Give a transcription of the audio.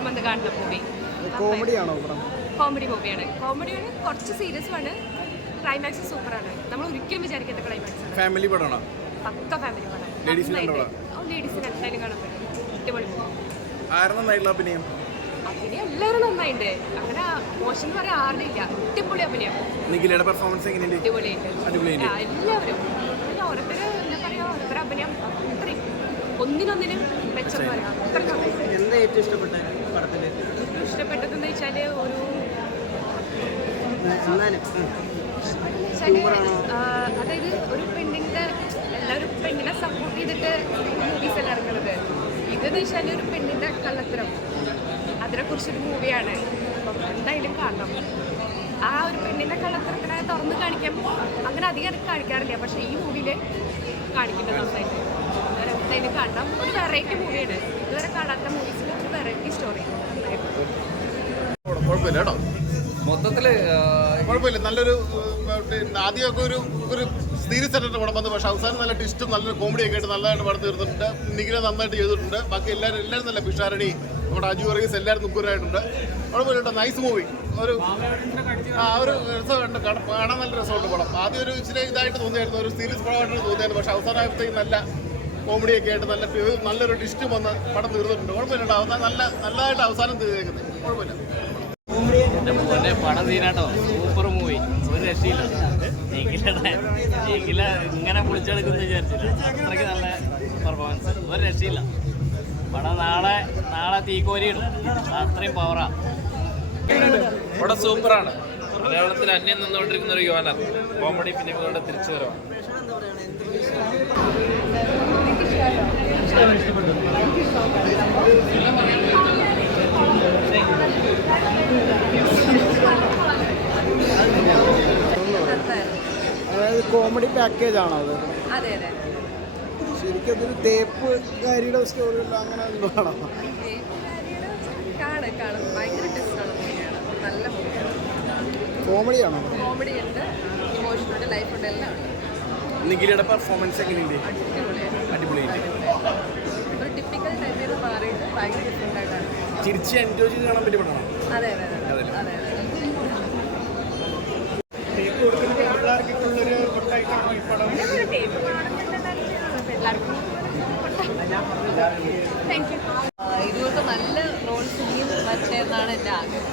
എല്ലാവരും വന്ന് കാണുന്ന മൂവി. കോമഡി മൂവിയാണ്. കുറച്ച് സീരിയസ് ആണ്. ക്ലൈമാക്സ് സൂപ്പറാണ്. നമ്മൾ ഒരിക്കലും വിചാരിക്കാത്ത ക്ലൈമാക്സ്. ഫാമിലി പടമാണ്. പക്ക ഫാമിലി പടം. ലേഡീസിന് എന്തായാലും കാണാൻ പറ്റും. അടിപൊളി അഭിനയം എല്ലാവരും നന്നായിട്ടുണ്ട്. അങ്ങനെ മോശം എന്ന് പറയാൻ ആരുമില്ല. അടിപൊളി അഭിനയം. നിഖിലയുടെ പെർഫോമൻസ് എങ്ങനെയുണ്ട്? അടിപൊളിയുണ്ട്. എല്ലാവരും ഓരോരുത്തർ എന്താ പറയുക, ഓരോരുത്തർ അഭിനയം അത്രയും ഒന്നിനൊന്നിനും മെച്ചം പറയാം. ഇഷ്ടപ്പെട്ടതെന്ന് വെച്ചാൽ അതായത് ഒരു എല്ലാവരും പെണ്ണിനെ സപ്പോർട്ട് ചെയ്തിട്ട് മൂവീസ് എല്ലാം ഇറങ്ങുന്നത്. ഇതെന്ന് വെച്ചാൽ ഒരു പെണ്ണിൻ്റെ കള്ളത്തരം, അതിനെക്കുറിച്ചൊരു മൂവിയാണ്. അപ്പം എന്തായാലും കാണണം. ആ ഒരു പെണ്ണിൻ്റെ കള്ളത്തരത്തിനെ തുറന്ന് കാണിക്കാൻ അങ്ങനെ അധികം കാണിക്കാറില്ല. പക്ഷേ ഈ മൂവിയിൽ കാണിക്കുന്നത് നന്നായിട്ട്. എന്തായാലും കാണണം. ഒരു വെറൈറ്റി മൂവിയാണ്. ഇതുവരെ കാണാത്ത മൂവീസിൽ ഒരു വെറൈറ്റി സ്റ്റോറി. മൊത്തത്തില് കുഴപ്പമില്ല. നല്ലൊരു ആദ്യമൊക്കെ ഒരു സീരിയസ് ആയിട്ട് പടം വന്നു. പക്ഷേ അവസാനം നല്ല ട്വിസ്റ്റും നല്ലൊരു കോമഡിയൊക്കെ ആയിട്ട് നല്ലതായിട്ട് പടം തീർത്തിട്ടുണ്ട്. നിഖില നന്നായിട്ട് ചെയ്തിട്ടുണ്ട്. ബാക്കി എല്ലാവരും നല്ല പിഷാരണി, നമ്മുടെ അജു വർഗീസ് എല്ലാവരും മുക്കുരായിട്ടുണ്ട്. കുഴപ്പമില്ല. Nice movie. ഒരു രസമുണ്ട്. കാണാൻ നല്ല രസമുണ്ട് പടം. ആദ്യം ഒരു ഇച്ചിരി ഇതായിട്ട് തോന്നിയായിരുന്നു, ഒരു സീരിയസ് പടമായിട്ട് തോന്നിയായിരുന്നു. പക്ഷേ അവസാനമായപ്പോഴത്തേക്ക് നല്ല കോമഡിയൊക്കെ ആയിട്ട് നല്ലൊരു ട്വിസ്റ്റ് വന്ന് പടം തീർന്നിട്ടുണ്ട്. കുഴപ്പമില്ല. നല്ലതായിട്ട് അവസാനം തീർക്കുന്നത്. കുഴപ്പമില്ല. പടം തീരാട്ടോ. Super movie. ഒരു രക്ഷയില്ല. എങ്കില ഇങ്ങനെ പൊളിച്ചെടുക്കുന്നു വിചാരിച്ചില്ല. അത്രയ്ക്ക് നല്ല പെർഫോമൻസ്. ഒരു രക്ഷയില്ല. പടം നാളെ തീക്കോരിയിടും. അത്രയും പവറാ. പടം സൂപ്പറാണ്. മലയാളത്തിൽ അന്യം നിന്നുകൊണ്ടിരിക്കുന്ന ഒരു യുവാന കോമഡി ഫിലിമുകളുടെ തിരിച്ചു വരവാണ്. അതായത് കോമഡി പാക്കേജ് ആണോ അത്? അതെ അതെ. ശരിക്കും അതൊരു തേപ്പ് കാര്യയുടെ സ്റ്റോറിയുള്ള അങ്ങനെ എന്താണോ? കാണും. ഭയങ്കര ടെസ്റ്റാണ് മൂവിയാണ്. നല്ല മൂവിയാണ്. കോമഡിയാണോ? കോമഡി ഉണ്ട്, ഇമോഷനുണ്ട്, ലൈഫുണ്ട്, എല്ലാം ഉണ്ട്. നിഖിലയുടെ പെർഫോമൻസ് എങ്ങനെയുണ്ട്? അടിപൊളിയുണ്ട്. ഒരു ടിപ്പിക്കൽ ടൈപ്പിൽ നിന്ന് മാറിയിട്ട് ഭയങ്കര ഡിഫറെൻ്റ് ആയിട്ടാണ്. ചിരിച്ച് എൻജോയ് ചെയ്ത് കാണാൻ പറ്റിയ പടമാണ്. അതെ. ഇതുപോലത്തെ നല്ല റോൾസ് ഇനിയും വരട്ടെ എന്നാണ് എൻ്റെ ആഗ്രഹം.